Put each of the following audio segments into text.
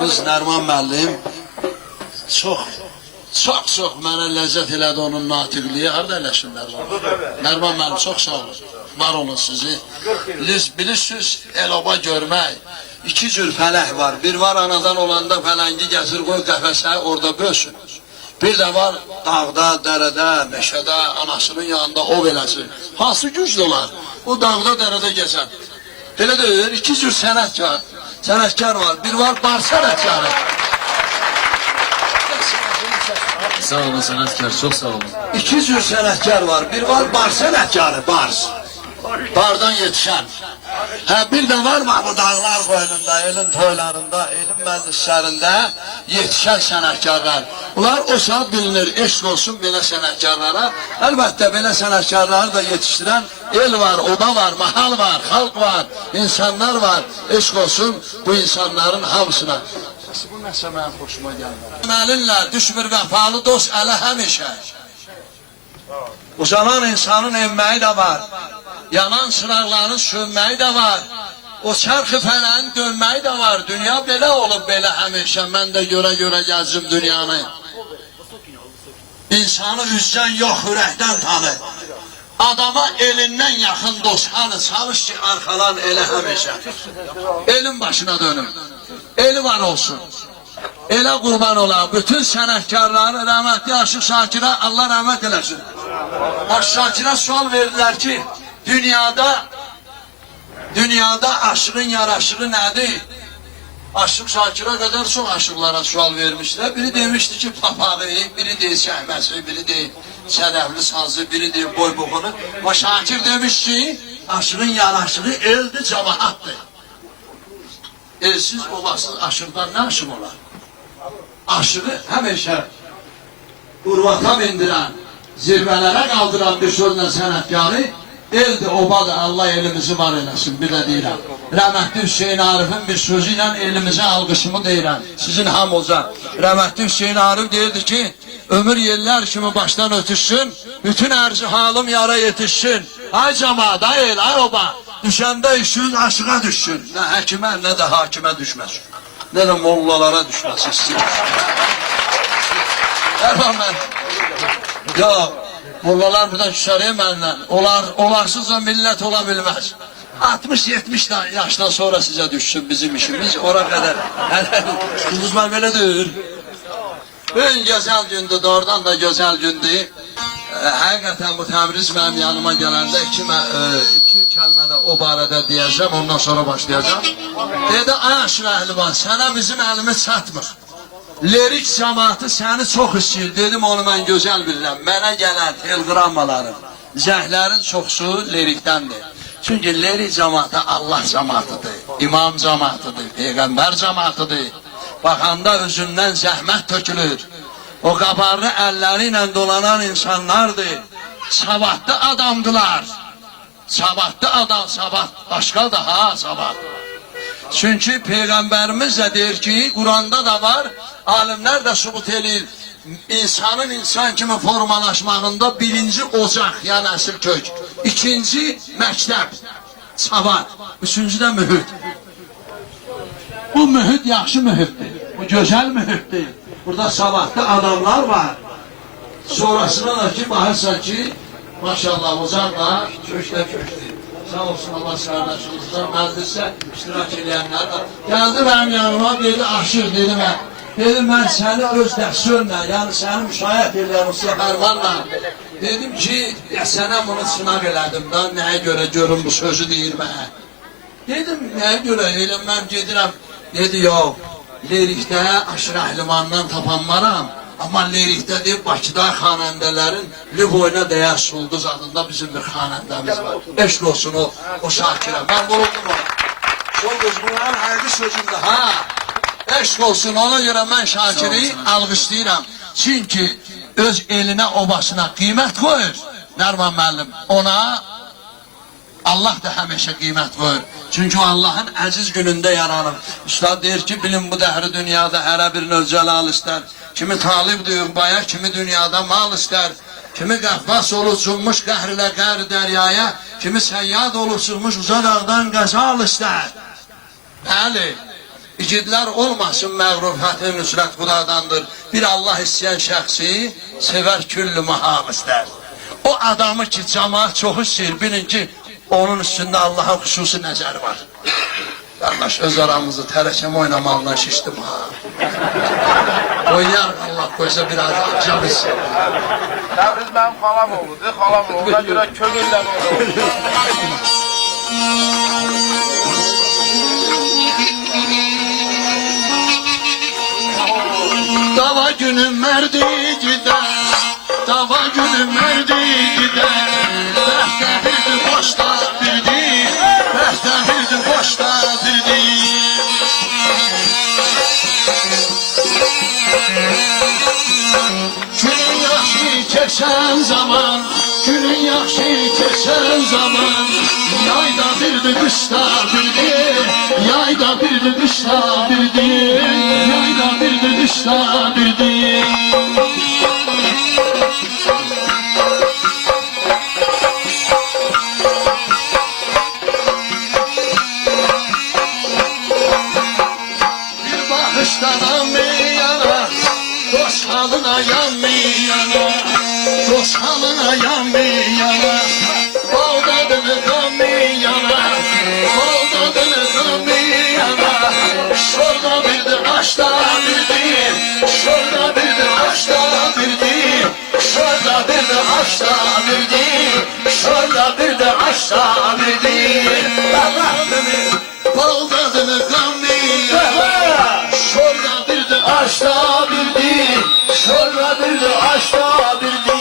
Müəllimimiz Nərman müəllim çox mənə ləzzət elədi onun natiqliyi. Harada eləşin Nərman? Nərman müəllim çox sağ olun. Var olun sizi. Bilirsiniz, el-oba görmək. İki cür fələk var. Bir var anadan olanda fələngi gəzir qoy qəfəsə orada bölsün. Bir də var dağda, dərədə, meşədə, anasının yanında ov eləsin. Hansı güclü olar? O dağda, dərədə gəzən. Elə deyir, iki cür sənətkar var. Bir var bar sənətkarı. Sağ olun sənətkar, çox sağ olun. İki cür sənətkar var. Bir var bar sənətkarı, bars. Bardan yetişən. Bir də var mı bu dağlar qoynunda, elin toylarında, elin məclislərində yetişən sənətkarlar. Bunlar o saat bilinir, eşq olsun belə sənətkarlara. Əlbəttə belə sənətkarları da yetişdirən el var, oda var, mahal var, xalq var, insanlar var. Eşq olsun bu insanların hamısına. Bu nəsə mənim xoşuma gəlmir. Məlinlər düşmür vəfalı dost ələ həmişə. Uzanan insanın evməyi də var. Yanan çıraqların sönməyi də var. O çarxı fələnin dönməyi də var. Dünya belə olub, belə həmişə. Mən də görə gəzdim dünyanı. İnsanı üzdən yox, ürəkdən tanı. Adama elindən yaxın dost hanı, çalış ki, arxalan elə həmişə. Elin başına dönüm. Eli var olsun. Elə qurban ola. Bütün sənətkarları rəhmətli Aşıq Şakirə Allah rəhmət eləsin. Aşıq Şakirə sual verdilər ki, dünyada aşığın yaraşığı nədir? Aşıq Şakirə qədər çox aşıqlara sual vermişlər. Biri demişdi ki, papağı, biri deyil şəhməsi, biri deyil sədəfli sazı, biri deyil boy-boğunu. Ama Şakir demiş ki, aşığın yaraşığı eldir, cəmaatdır. Elsiz olasız aşıqdan nə aşıq olar? Aşığı həmişə urvata bindirən, zirvələrə qaldıran bir sözlə sənətkarı eldir, obadır, Allah elimizi var eləsin, bir də deyirəm. Rəhmətli Hüseyin Arif'in bir sözü ilə elimize alqışımı deyirəm, sizin hamıza. Rəhmətli Hüseyin Arif deyirdi ki, ömür yerlər kimi başdan ötüşsün, bütün ərzi halım yara yetişsin. Ay cəmaat, ay el, ay oba, düşəndə işiniz aşığa düşsün. Nə həkimə, nə də hakimə düşməsin. Nə də mollalara düşməsin istəyir. Erman mən, yox. Mollalar buradan küsarıya mənlə. Olarsız da millət ola bilməz. 60-70 yaşdan sonra sizə düşsün bizim işimiz. Ora qədər. Ulduzlar belə deyir. Bugün gözəl gündür, doğrudan da gözəl gündür. Həqiqətən bu Təbriz mənim yanıma gələndə iki kəlmə də o barədə deyəcəm, ondan sonra başlayacağım. Dedi, ay Aşıq Əhlivan, sənə bizim əlimiz çatmır. Lirik cəmaatı səni çox istəyir. Dedim, onu mən gözəl bilirəm. Mənə gələn telqrammaların, zəhlərin çoxsu lirikdəndir. Çünki lirik cəmaatı Allah cəmaatıdır, imam cəmaatıdır, peyğəmbər cəmaatıdır. Baxanda özündən zəhmət tökülür. O qabarlı əlləri ilə dolanan insanlardır. Savadlı adamdılar. Savadlı adam, savad başqa daha savad. Çünki Peyğəmbərimiz də deyir ki, Quranda da var, alimlər də sübut edir, insanın insan kimi formalaşmağında birinci ocaq, yəni əsl kök, ikinci məktəb, savad, üçüncü də mühüt. Bu mühüt yaxşı mühütdir, bu gözəl mühütdir. Burada savadlı adamlar var. Sonrasına da ki, baxırsan ki, maşallah ocaq da kökdə kökdür. Sağ olsun Allah qardaşımızdan, məclisə iştirak edənlər var. Gəldi mənim yanıma, dedi, Aşıq, dedi mən. Dedim, mən səni öz dəstörlə, yəni səni müşahiət edirəm, o səfərmanla. Dedim ki, sənə bunu sınaq elədim da, nəyə görə görün bu sözü deyir mənə. Dedim, nəyə görə, elə mən gedirəm. Dedi, yox, lirikdə Aşıq Əhlivandan tapanmaram. Amma lirikdə deyib, Bakıda xanəndələrin Lüboyna dəyər Sulduz adında bizim bir xanəndəmiz var. Eşq olsun o Şakirə. Mən vuruldum ona. Sulduz bunların həqiqi sözündə, ha. Eşq olsun, ona görə mən Şakiri alqışlayıram. Çünki öz elinə, obasına qiymət qoyur. Nərman müəllim, ona Allah da həmişə qiymət qoyur. Çünki o Allahın əziz günündə yaranıb. Üstad deyir ki, bilin bu dəhri dünyada hərə bir növcəlal istər. Kimi talib deyir baya, kimi dünyada mal istər. Kimi qəffas olur, cunmuş qəhr ilə qər dəryaya. Kimi səyyad olur, çıxmış uzaq dağdan qəzal istər. Bəli, İgidlər olmasın məğrur fəthi nüsrət Xudadandır. Bir Allah istəyən şəxsi sevər küllü mahal istər. O adamı ki cemaat çox istəyir, bilin ki onun üstündə Allahın xüsusi nəzəri var. Qardaş öz aramızı tərəkəm oynamaqla şişdim ha. Oynayar Allah qoysa biraz acab hissin. Təbriz mənim xalam oldu, xalam oldu. Ona görə könüllə oldu. Dava günüm merdi gider, dava günüm merdi gider. Bəxtə birdi boşda birdi, bəxtə birdi boşda birdi. Günün yaxşı keçən zaman, günün yaxşı keçən zaman, yayda birdi qışda birdi, yayda birdi qışda birdi, yayda birdi qışda birdi. Bir bakıştan anmayana, dost halına yanmayana, dost halına yanmayana, bağdadını kanmayana, bağdadını kanmayana. Şorda birdi aşta birdi, şorda birdi aşta birdi, şorda birdi aşta birdi, şorda birdi aşta birdi. Bağdadını kanmayana, şorda birdi aşta birdi, şorda birdi aşta birdi,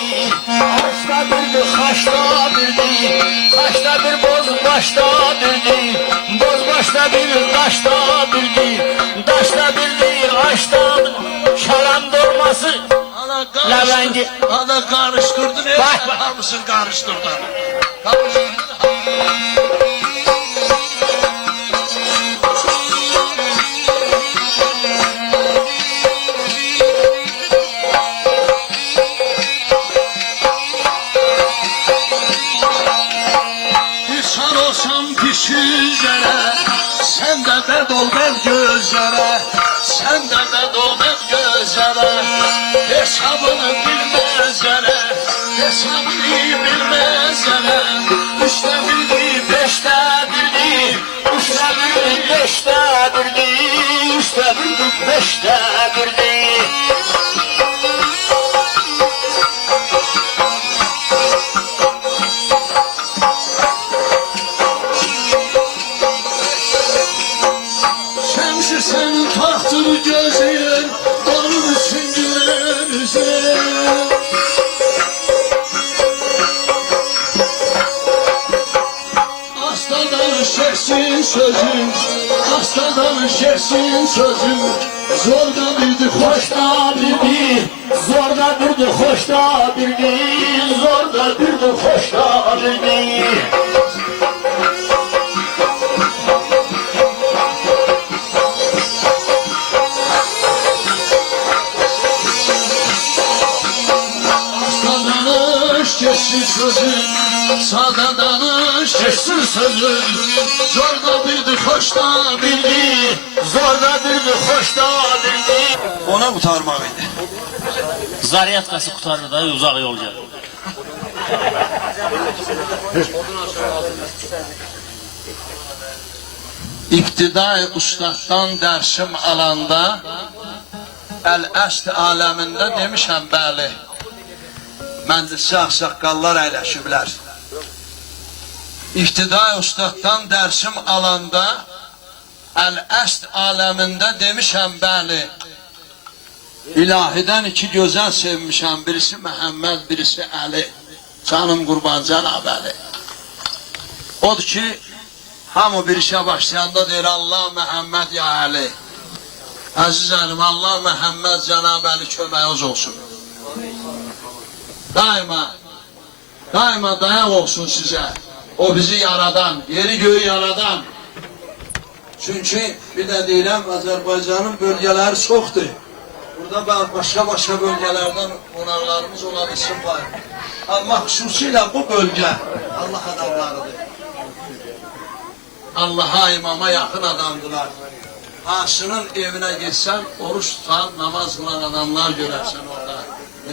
aşta birdi haşta birdi, haşta bir boz başta birdi, boz başta bir taşta birdi, taşta birdi aşta şaram dolması. Levengi. Ana karıştırdın, bakar mısın karıştırdın? Düşan olsam pis yüzlere, sen de bed ol ben gözlere, sen de bed ol ben gözlere. Hesabını bilmezlere, hesabını bilmezlere. Üçte birdi, beşte birdi, üçte birdi, beşte birdi, üçte birdi, beşte birdi. Şemsi senin tahtını gözün, onun süngülerize. Hastadan şeksin sözün, hastadan şeksin sözün. Zorda birdi, hoşta birdi, zorda birdi, hoşta birdi, zorda birdi, hoşta birdi. Geçsin sözün, sağda danış, geçsin sözün. Zorda birdi, hoşta birdi, zorda birdi, hoşta birdi. Ona kurtarmak idi. Zaryatkası kurtarır da uzak yol gelir. İptidai ustaddan dersim alanda, el-əst aləmində demişəm bəli. Məncəsi ağsaqqallar əyləşiblər. İptidai ustaddan dərsim alanda, əl-əst aləmində demişəm bəli. İlahidən iki gözəl sevmişəm, birisi Məhəmməd, birisi Əli. Canım qurban Cənab Əli. Odur ki, hamı bir işə başlayanda deyir, Allah Məhəmməd ya Əli. Əzizlərim, Allah Məhəmməd Cənab Əli köməyiniz olsun. Daima dayak olsun size. O bizi yaradan, yeri göğü yaradan. Çünkü bir de deyirəm, Azərbaycanın bölgeleri çoxdur. Burada başka bölgelerden qonaqlarımız olabilsin var. Ama xüsusilə bu bölge Allah adamlarıdır. Allah'a, imama yakın adamdılar. Aşının evine gitsen, oruç tutan, namaz kılan adamlar görersen orada.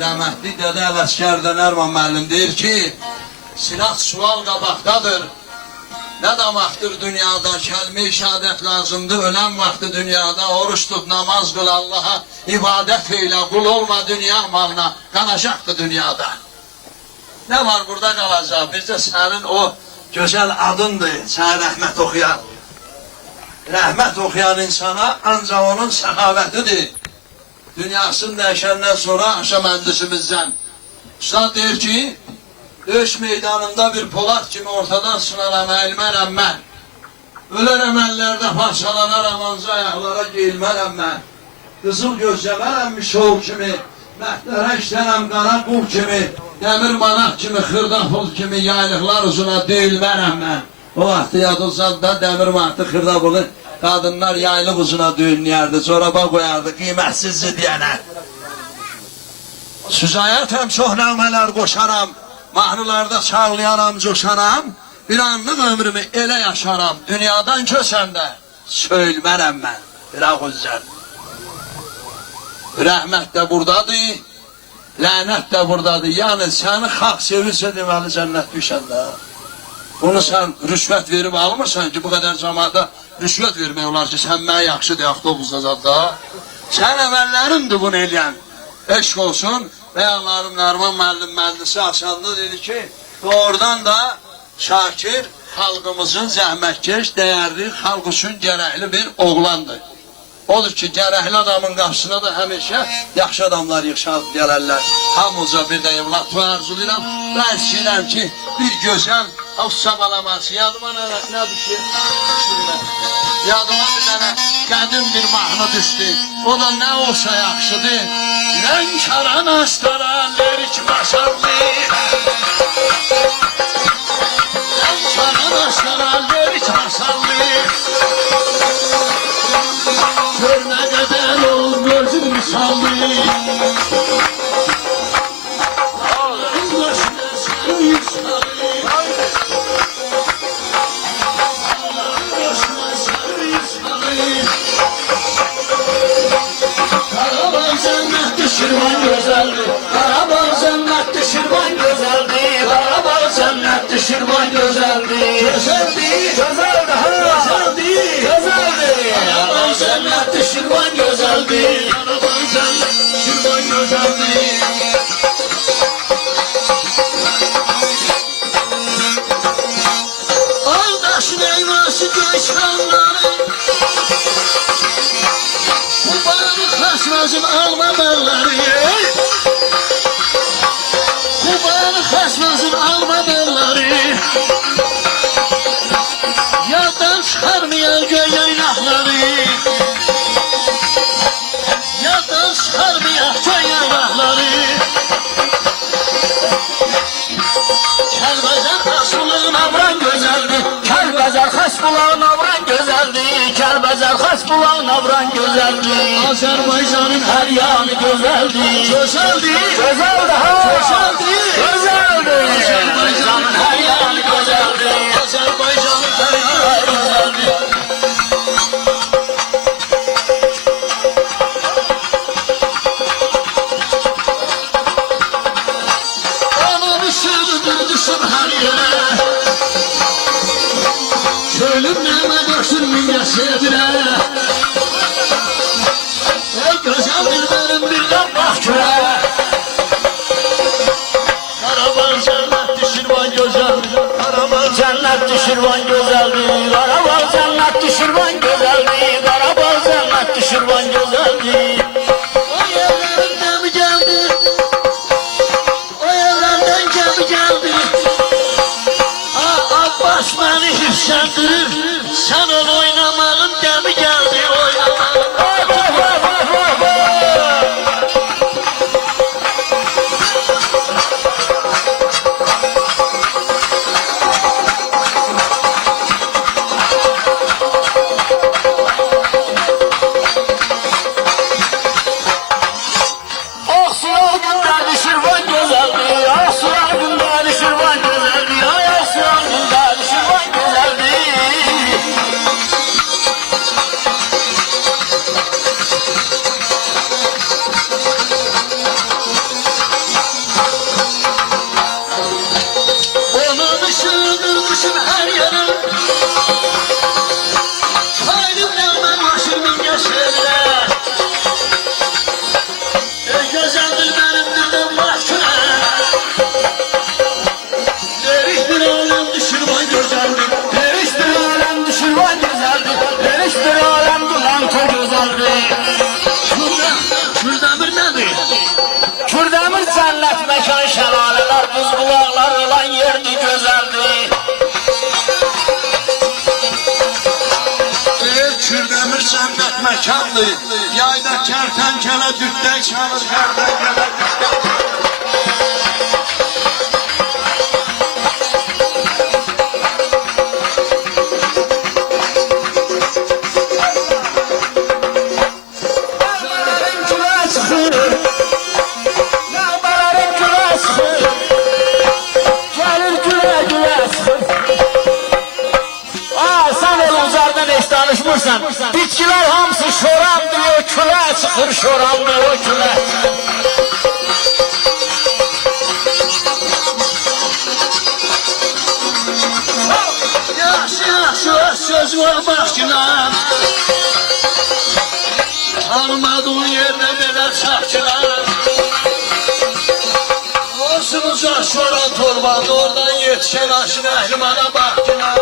Rahmetli Dede Ələskər Dönərman müəllim deyir ki, silah sual qabaqdadır. Ne damaktır dünyada, kelime-i şehadet lazımdır. Ölen vakti dünyada, oruç tut, namaz kıl, Allah'a ibadet eyle, kul olma dünya malına, kalacaktı dünyada. Ne var burada kalacak? Bizde senin o güzel adındır, sana rahmet okuyan. Rahmet okuyan insana ancak onun sehavetidir. Dünyasını değişenden sonra akşam endisimizden. Üstad der ki, dövüş meydanında bir Polat kimi ortadan sınaram, eğilmərəm mən. Ölərəm əllərdə parçalanaram, anca ayaqlara geyilmərəm mən. Qızıl gözləmərəm şov kimi, məhdərə işlənəm qara qul kimi, dəmir manaq kimi, xırda pul kimi, yaylıqlar uzuna deyilmərəm mən. O vaxtı yadılsaz da dəmir manaqlı xırda pulu qadınlar yaylıq uzuna düyünləyərdi, çoraba qoyardı, qiymətsizdir deyənə. Süzayətəm çox nəmələr qoşaram, mahnılarda çağlayaram, coşaram, bir anlıq ömrümü elə yaşaram, dünyadan köçəndə söylmərəm mən, bir ağızcan. Rəhmət də buradadır, lənət də buradadır, yəni səni xalq sevirsə deməli cənnət düşəndə. Bunu sən rüşvət verib almırsan ki, bu qədər cəmaata rüşvət vermək olar ki, sən mənə yaxşıdır, avtobusda zadda. Sən əməllərindir bunu eləyən, eşq olsun. Bəyənlarım Nərman müəllim məclisi açanda dedi ki, doğrudan da Şakir xalqımızın zəhmətkeş, dəyərli, xalq üçün gərəkli bir oğlandır. Odur ki, gərəkli adamın qarşısına da həmişə yaxşı adamlar yığışab gələrlər. Hamıca bir də evlat arzulayıram. Ben istəyirəm ki, bir gözəl Avsa balaması, yadıma nə düşür? Yadıma bir dənə qədim bir mahnı düşdü. O da nə olsa yaxşıdır. Lənkəran astara lirik masallı. Lənkəran astara lirik masallı. Gör nə qədər olur gözün misallı. Şirvan güzeldi, Qarabağ cənnətdir, Şirvan güzeldi, Qarabağ cənnətdir, Şirvan güzeldi. Güzeldi, güzeldi, güzeldi, güzeldi. Qarabağ cənnətdir, Şirvan güzeldi, Qarabağ cənnətdir, Şirvan güzeldi. Ağdaşın eyvası göçkanları, Xəsmazın alma bəlləri, Qubanı xəsmazın alma bəlləri, yaddan çıxarmayan göy yaylaqları, yaddan çıxarmayan göy yaylaqları, Kəlbəzər xəsbulağın avran gözəldir, Kəlbəzər xəsbulağın avran gözəldir, Kəlbəzər xəsbulağın avran gözəldir. Azərbaycanın hər yanı gözəldir, gözəldir, gözəldir, gözəldir, gözəldir. Azərbaycanın hər yanı gözəldir, Azərbaycanın hər yanı gözəldir. Onun üstüdür düşür hər yerə, Çölüm nəmə döksün minyəsidirə. Gözəldir benim bir qapaq kölə, Qarabağ cənnətdir, Şirvan gözəldir, Qarabağ cənnətdir, Şirvan gözəldir, Qarabağ cənnətdir, Şirvan gözəldir, Qarabağ cənnətdir, Şirvan gözəldir. O yerlərindən mi gəldi, o yerlərdən gəmi gəldi, Abbas məni hüssəndirir, sən ol oynamağın gəmi gəldi, oynamağın. Kürdəmir cənnət məkan şəlalələr, buz bulaqlar olan yerdi gözəldir. Kürdəmir cənnət məkandır. Yayda kərtənkələ dütdək çalır, kərtənkələ dütdək. Bitkilər hamısı şoran diyor, külə çıxır, şoran diyor, külə. Yaxşı, yaxşı, söz var baxçılar. Tanımadığın yerdə belə çapçılar. Olsun uzaq şoran torbandı, oradan yetişən aşın əhlimana baxçılar.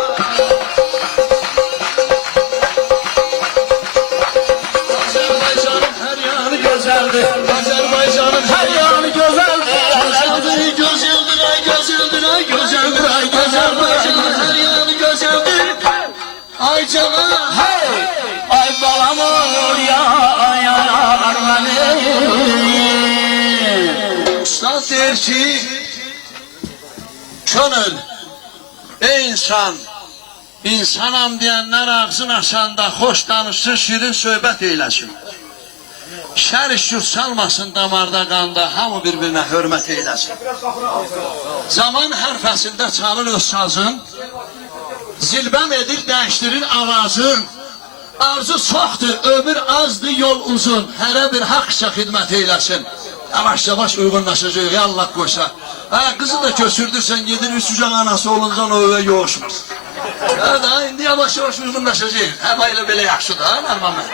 Azerbaycan'ın her yanı güzeldir. Gözəldir, gözəldir, ay gözəldir, ay gözəldir, ay Azerbaycan'ın her yanı güzeldir. Ay canım, hey, Ay balam olur ya, ay anar beni. Ustad der ki, könül, ey insan, insanam diyenler ağzın açanda hoş danışsın, şirin söhbət eyləsin. Şər işi salmasın damarda qanda, hamı bir-birinə hörmət eyləsin. Zaman hərfəsində çalır öz sazın, zilbəm edir, dəyişdirir avazın. Arzu çoxdur, ömür azdır, yol uzun, hərə bir haqqa xidmət eyləsin. Yavaş-yavaş uyğunlaşacaq, ya Allah qoysa. Qızı da köçürdürsən, gedir, üç ucaq anası oluncan o övə yoğuşmur. İndi yavaş-yavaş uyğunlaşacaq. Elə belə yaxşıdır, Nərman bəy.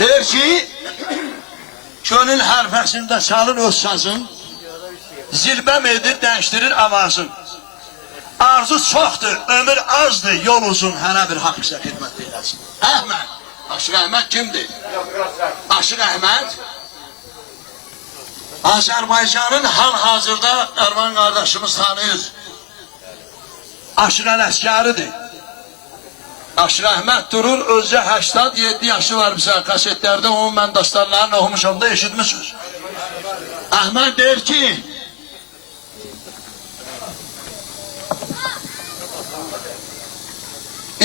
Deyir ki, könül hərfəsində çalır öz sazın, zilbəm edir, dəyişdirir avazın. Arzu çoxdur, ömür azdır, yol uzun, hərə bir haqqa xidmət eyləsin. Əhməd, Aşıq Əhməd kimdir? Aşıq Əhməd, Azərbaycanın hal-hazırda Ərman qardaşımız tanıyır. Aşıq Ələskəridir. Aşıq Əhməd durur, özcə 87 yaşı var bizə, kasetlərdə onun mən dastanlarını oxumuşam da eşitmişsiniz. Əhməd deyir ki,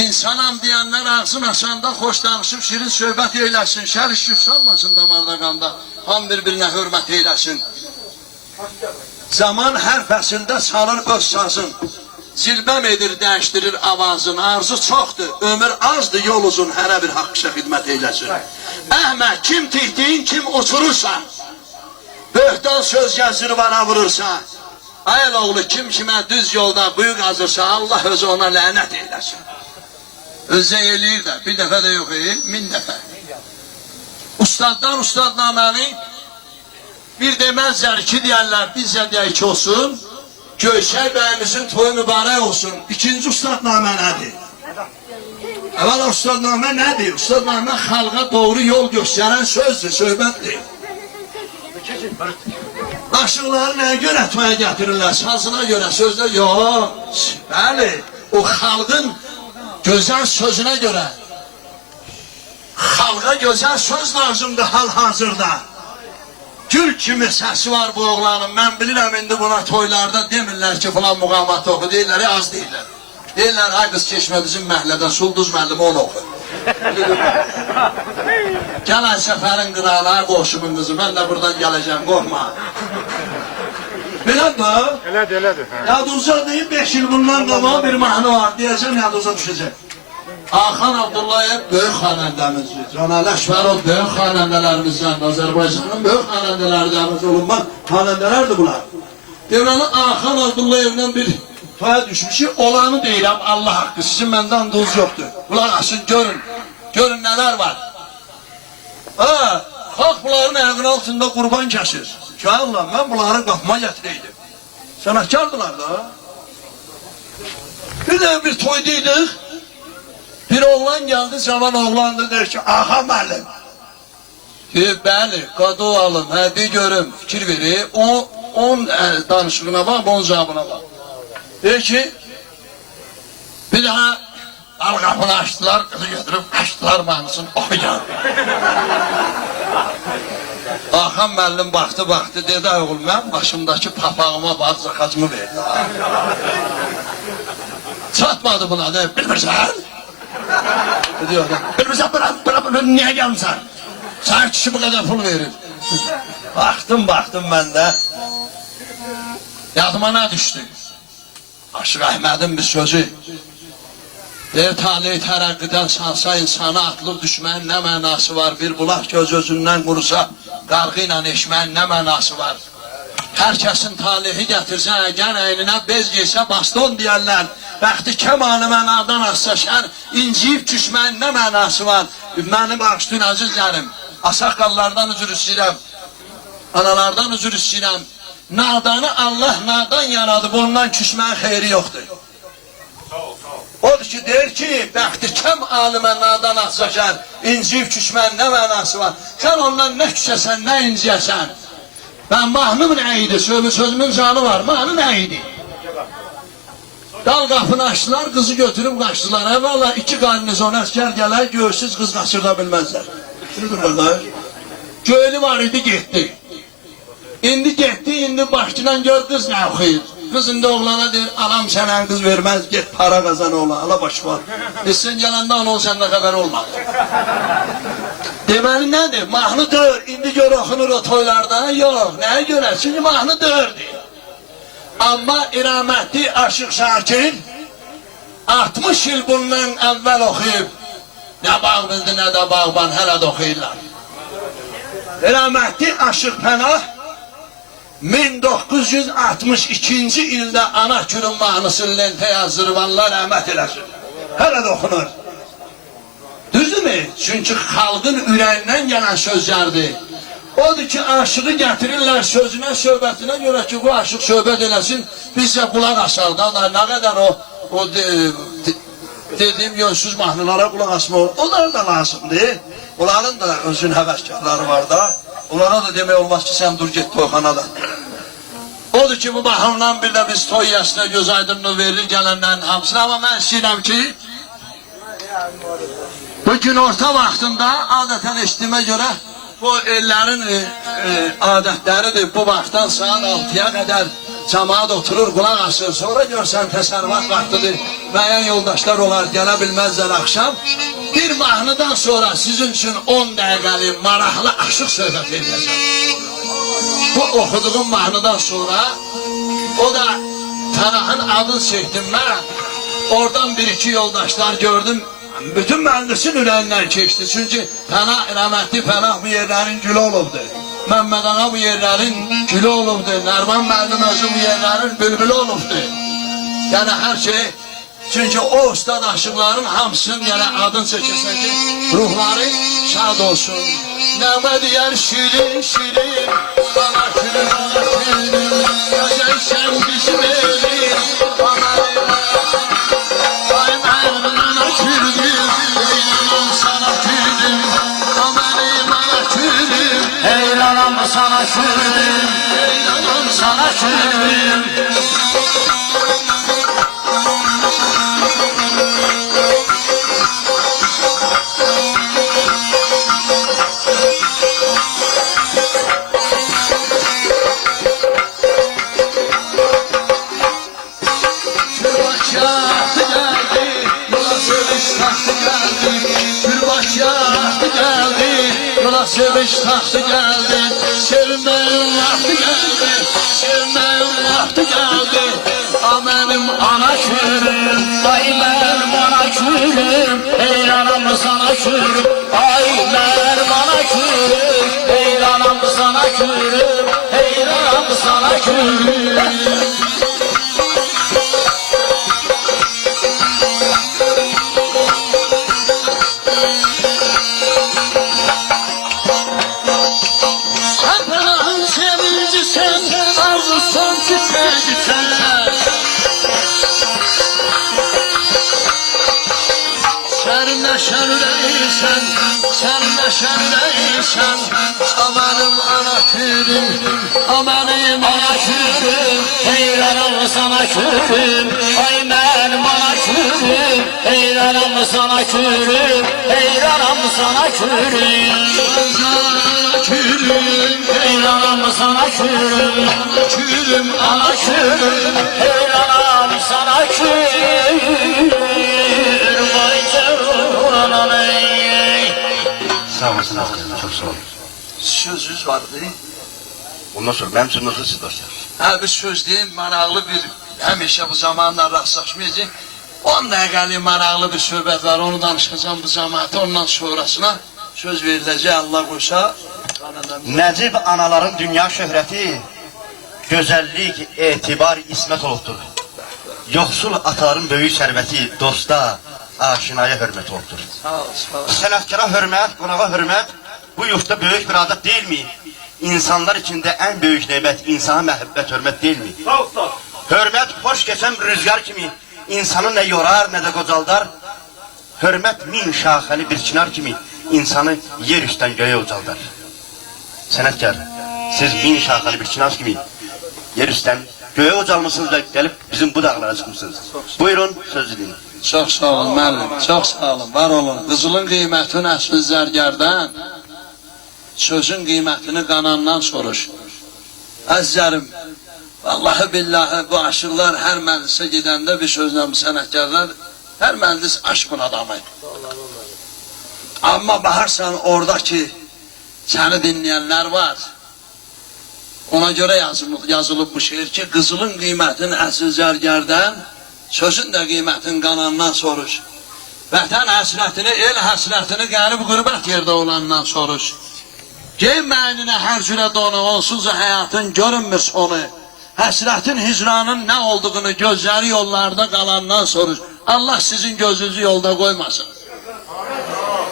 İnsanam deyənlər ağzın açanda xoş danışıb şirin söhbət eyləsin, şər işi salmasın damarda qanda, ham bir-birinə hörmət eyləsin. Zaman hərfəsində çalır öz sazın, zilbəm edir, dəyişdirir avazın, arzu çoxdur, ömür azdır, yol uzun, hərə bir haqqa xidmət eyləsin. Əhməd, kim tihdiyin, kim uçurursa, böhtan söz gəzir vara vurursa, ayıl oğlu kim kimə düz yolda quyuq azırsa, Allah özü ona lənət eyləsin. Özə eləyir də, bir dəfə də yox, 1000 dəfə. Ustaddan ustadnaməni bir deməzlər, iki deyərlər, bizə deyək ki olsun, Göyçər bəyimizin toyu mübarək olsun. İkinci ustadnamə nədir? Əvvəla ustadnamə nədir? Ustadnamə xalqa doğru yol göstərən sözdür, söhbətdir. Aşıqları nəyə görə toya gətirirlər? Sazına görə, sözdə yox. Bəli, o xalqın gözəl sözünə görə. Xalqa gözəl söz lazımdır hal-hazırda. Gül kimi səsi var bu oğlanın. Mən bilirəm indi buna toylarda demirlər ki filan muğamat oxu, deyirlər, az deyirlər. Deyirlər, ay qız keçmə bizim məhlədən, Sulduz müəllim onu oxu. Gəl ay səfərin qırağına, ay qoşumun qızı, mən də buradan gələcəm, qorxma. Bilən də? Elədir. Yadınıza deyim, 5 il bundan qabağa bir mahnı var, deyəcəm, yadınıza düşəcək. Axan Abdullayev böyük xanəndəmizdir. Can Ələşvərov böyük xanəndələrimizdən, Azərbaycanın böyük xanəndələrimizdən olunmaq xanəndələrdir bunlar. Deməli, Axan Abdullayevlə bir toya düşmüşük, olanı deyirəm, Allah haqqı, sizin məndən duz yoxdur. Bunlar açın, görün nələr var. Xalq bunların ayağının altında qurban kəsir. Ki Allah, mən bunları qapıma gətirəydim. Sənətkardılar da. Bir də bir toyduydıq. Bir oğlan geldi, cavan oğlandı, der ki, aha müəllim, Deyib, bəli, qadı alım, hə, bir görüm, fikir verir. On danışığına bax, onun cavabına bax. Deyir ki, bir daha al qapını açdılar, qızı götürüb açdılar mahnısını, oxuyacaq. Axan müəllim baxdı, dedi, oğul, mən başımdakı papağıma bax, zakazımı verdi. Çatmadı buna, deyib, bilmirsən? Diyor, bilmirsən, bura, niyə gəlmişsən? Sən kişi bu qədər pul verir. Baxdım mən də. Yadıma nə düşdü? Aşıq Əhmədin bir sözü. Deyir, talih tərəqqidən sansa insana atılıb düşməyin nə mənası var? Bir bulaq göz özündən qurusa, qarğı ilə eşməyin nə mənası var? Hər kəsin talihi gətirsə, əgər əyninə bez geysə, baston deyərlər. Bəxti kəmanı mənadan assa, şər inciyib düşməyin nə mənası var? Məni bağışlayın, əzizlərim. Asaqallardan üzr istəyirəm, analardan üzr istəyirəm. Nadanı Allah nadan yaradıb, ondan küsməyin xeyri yoxdur. Odur ki, deyir ki, bəxti kəm alimə nadan asacaq, inciyib küsməyin nə mənası var? Sən ondan nə küsəsən, nə inciyəsən? Ben mahnım neydi, sözümün canı var, mahnı neydi? Dal qapını açtılar, kızı götürüp kaçtılar. Evvela iki garnizon əskər gələr, göğsüz kız kaçırda bilmezler. Göğlü var idi, gitti. İndi gitti, indi başçıdan gör kız ne okuyur. Kız indi oğlana deyir, anam sənə kız vermez, git para kazan oğlan, ala başı var. Sen gelende onun sende haber olmaz. Deməli nədir? Mahnı dör, indi gör oxunur o toylarda, yox, nəyə görə? Çünki mahnı dördür. Amma İrəmətli Aşıq Şakir 60 il bundan əvvəl oxuyub, nə bağ bildi, nə də bağban, hələ də oxuyurlar. İrəmətli Aşıq Pənah 1962-ci ildə Ana Kürün mahnısını lentə yazdırıbanlar rəhmət eləsin. Hələ də oxunur. Düzdürmü? Çünkü xalqın ürəyindən gələn sözlərdir. Odur ki, aşığı gətirirlər sözünə, söhbətinə görə ki, bu aşıq söhbət eləsin, biz də qulaq asaq da, nə qədər o dediyim yönsüz mahnılara qulaq asma olur. Onlar da lazımdır. Onların da özün həvəskarları var da. Onlara da demək olmaz ki, sən dur get toyxanadan. Odur ki, bu baxımdan bir də biz toy yasına göz aydınlığı verilir gələnlərin hamısına. Amma mən istəyirəm ki, bu gün orta vaxtında adətən eşitdiyimə görə bu ellərin adətləridir. Bu vaxtdan saat 6-ya qədər cəmaat oturur, qulaq asır. Sonra görsən təsərrüfat vaxtıdır. Müəyyən yoldaşlar olar, gələ bilməzlər axşam. Bir mahnıdan sonra sizin üçün 10 dəqiqəli maraqlı aşıq söhbət edəcəm. Bu oxuduğum mahnıdan sonra o da Pənahın adını çəkdim mən. Oradan bir iki yoldaşlar gördüm. Bütün mühendisin ürəyindən keçdi. Çünki Pənah, rəhmətli Pənah bu yerlərin gülü olubdur. Məmməd Ağa bu yerlərin gülü olubdur. Nərman müəllim özü bu yerlərin bülbülü olubdur. Yəni hər şey, çünki o ustad aşıqların hamısının yəni adını çəkəsən ki, ruhları şad olsun. Nəmə deyər şirin, şirin, bana külün, külün, gözəl sən bizim elin, bana sana kürdüm, sana kürdüm. Seviş taxtı geldi, sevmeyin vakti geldi, sevmeyin vakti geldi. Benim ana külüm, ay benim ana külüm, ey anam sana külüm, ay benim ana külüm, ey anam sana külüm, ey anam sana külüm. Sen neşendeysen benim ana külüm, benim ana külüm. Heyranım sana külüm, ay benim ana külüm. Heyranım sana külüm, heyranım sana külüm. Sana külüm, Heyranım sana külüm, külüm ana külüm. Heyranım sana külüm, vay canım ey. Sağ olasın aslanım, çok sağ olun. Sözünüz vardı. Ondan sonra benim sözümü siz dostlar. Ha bir söz diyeyim, maraqlı bir, həmişə bu zamanla rastlaşmayacaq. 10 dəqiqəlik maraqlı bir söhbət var, onu danışacağım bu cəmaətə, ondan sonrasına söz veriləcək, Allah qoysa. Nəcib anaların dünya şöhrəti, gözəllik, etibar, ismət olubdur. Yoxsul ataların böyük sərvəti, dosta, aşinaya hörmət olubdur. Sağ ol, sağ ol. Sənətkara hörmət, qonağa hörmət, bu yurtda böyük bir adət deyilmi? İnsanlar içində ən böyük nemət, insana məhəbbət, hörmət deyilmi? Hörmət xoş keçən bir rüzgar kimi, insanı nə yorar, nə də qocaldar. Hörmət min şaxəli bir çınar kimi, insanı yer üstdən göyə ucaldar. Sənətkar, siz min şaxəli bir çınar kimi, yer üstdən göyə ucalmışsınız və gəlib bizim bu dağlara çıxmışsınız. Buyurun, sözü deyin. Çox sağ olun, müəllim, çox sağ olun, var olun. Qızılın qiymətini əsl zərgərdən, sözün qiymətini qanandan soruş. Əzizlərim, vallahi billahi bu aşıqlar hər məclisə gedəndə bir sözlə bu sənətkarlar, hər məclis aşkın adamı. Amma baxarsan oradakı səni dinləyənlər var. Ona görə yazılıb bu şeir ki, qızılın qiymətini əsl zərgərdən, sözün də qiymətini qanandan soruş. Vətən həsrətini, el həsrətini qərib qürbət yerdə olandan soruş. Gey məninə hər cürə donu, onsuz həyatın görünmür sonu. Həsrətin, hicranın nə olduğunu gözləri yollarda qalandan soruş. Allah sizin gözünüzü yolda qoymasın.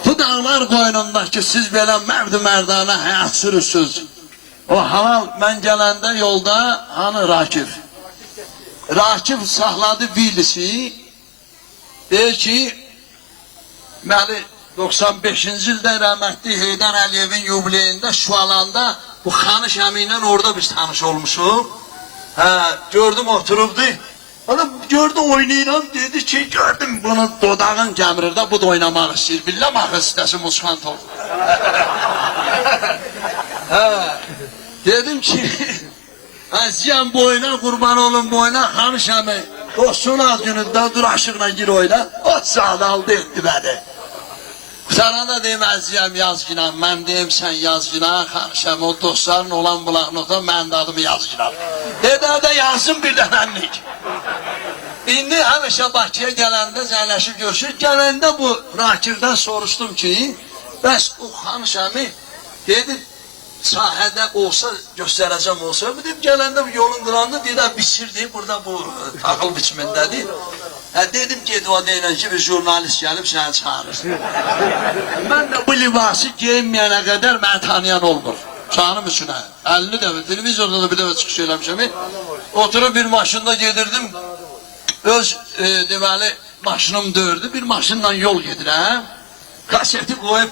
Bu dağlar qoynundakı siz belə mərd-mərdana həyat sürürsünüz. O halal mən gələndə yolda hanı Rakif? Rakif saxladı bilisi, deyir ki, məni 95-ci ildə rəhmətli Heydər Əliyevin yubileyində Şualanda bu Xanış əmi ilə orada biz tanış olmuşuq. Gördüm oturubdu. Adam gördü oynayıram, dedi ki, gördüm bunu dodağın gəmirirdə, bu da oynamaq istəyir. Billah axı istəsi Musxan Tol. Dedim ki, ziyan boyuna, qurban olun boyuna, Xanış əmi, dostun az günündə dur aşığına gir oyna, o sağda aldı etdi bəni. Sana da deyim əziyəm yazgınan, mən deyim sən yazgınan, Xanışəm o dostların olan bulaqlıqda mən də adımı yazgınan. Dedədə yazsın bir dənənlik. İndi həmişə Bakıya gələndə zərləşib görüşür, gələndə bu Rakirdən soruşdum ki, bəs o Xanışəmi dedi, sahədə olsa, göstərəcəm olsa, dedim gələndə bu yolun qıranda dedə biçirdi, burada bu taxıl biçimindədir. Dedim ki, o deyilən ki, bir jurnalist gəlib səni çağırır. Mən də bu libası geyinməyənə qədər məni tanıyan olmur. Canım üçünə. 50 dəfə, televizorda da bir dəfə çıxış eləmişəm. Oturub bir maşında gedirdim. Öz, deməli, maşınım dördü. Bir maşınla yol gedirəm. Kaseti qoyub.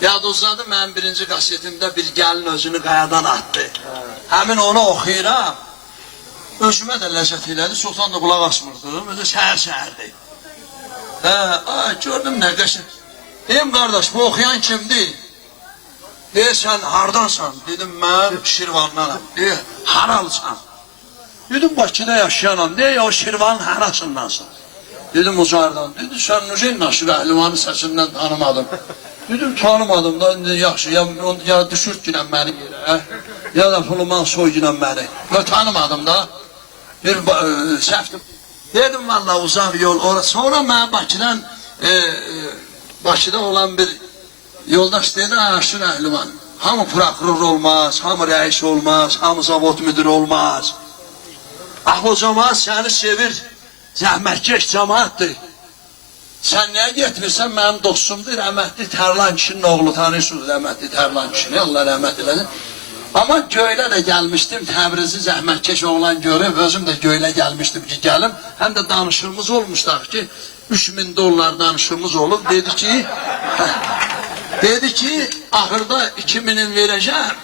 Yadozladı, mən birinci kasetimdə bir gəlin özünü qayadan attı. Həmin onu oxuyuram. Özümə də ləzzət elədi, sultan da qulaq asmırdı, özü səhər-səhərdi. Gördüm nə qəşək. Deyim, qardaş, bu oxuyan kimdir? Deyir, sən hardansan? Dedim, mən Şirvandanam. Deyir, haralsan? Dedim, Bakıda yaşayanam. Deyir, o Şirvanın harasındansın? Dedim, Ucardan. Dedi, sən Nüceyn Naşir Əhlimanı səsindən tanımadım. Dedim, tanımadım da, yaxşı, ya düşürtginən məni yerə, ya da puluman soyginən məni. Ya tanımadım da. Bir səhvdim. Dedim valla uzaq yol orası. Sonra mən Bakıdan, Bakıda olan bir yoldaş dedi, Naşir Əhliman. Hamı prokuror olmaz, hamı rəis olmaz, hamı zavod müdürü olmaz. O cemaat səni sevir, zəhmətkeş cemaatdır. Sən niyə getmirsən, mənim dostumdur, rəhmətli Tərlan kişinin oğlu, tanıyorsunuz rəhmətli Tərlan kişini, Allah rəhmət eləsin. Amma Göylə də gəlmişdim, Təbrizi zəhmətkeş oğlan görüb, özüm də Göylə gəlmişdim ki, gəlim. Həm də danışığımız olmuşlar ki, $3000 danışığımız olub, dedi ki, Dedi ki, ahırda 2000'in vereceğim,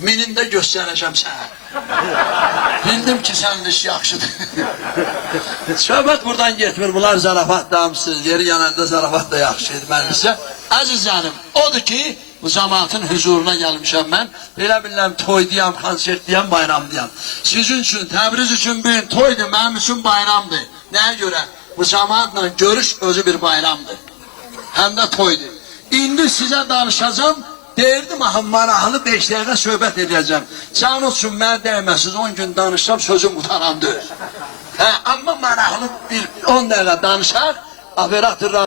minin de göstereceğim sana. Bildim ki senin iş yaxşıdır. Söhbət buradan getmir, bunlar zarafat damsız, yeri yanında zarafat da yaxşıydı mənimsə. Əzizlərim, odur ki, bu cemaatın huzuruna gelmişim ben. Belə bilirəm, toy diyəm, konsert diyəm, bayram diyəm. Sizin üçün, Təbriz üçün bir toydur, mənim üçün bayramdır. Nəyə görə? Bu cemaatla görüş özü bir bayramdır. Hem de toydur. İndi size danışacağım. Deyirdim axı maraqlı 5 dəqiqə söhbət edəcəm. Can üçün mənə dəyməsiz 10 gün danışsam sözüm qutaran deyil. Amma maraqlı bir 10 dəqiqə danışaq, operatorlar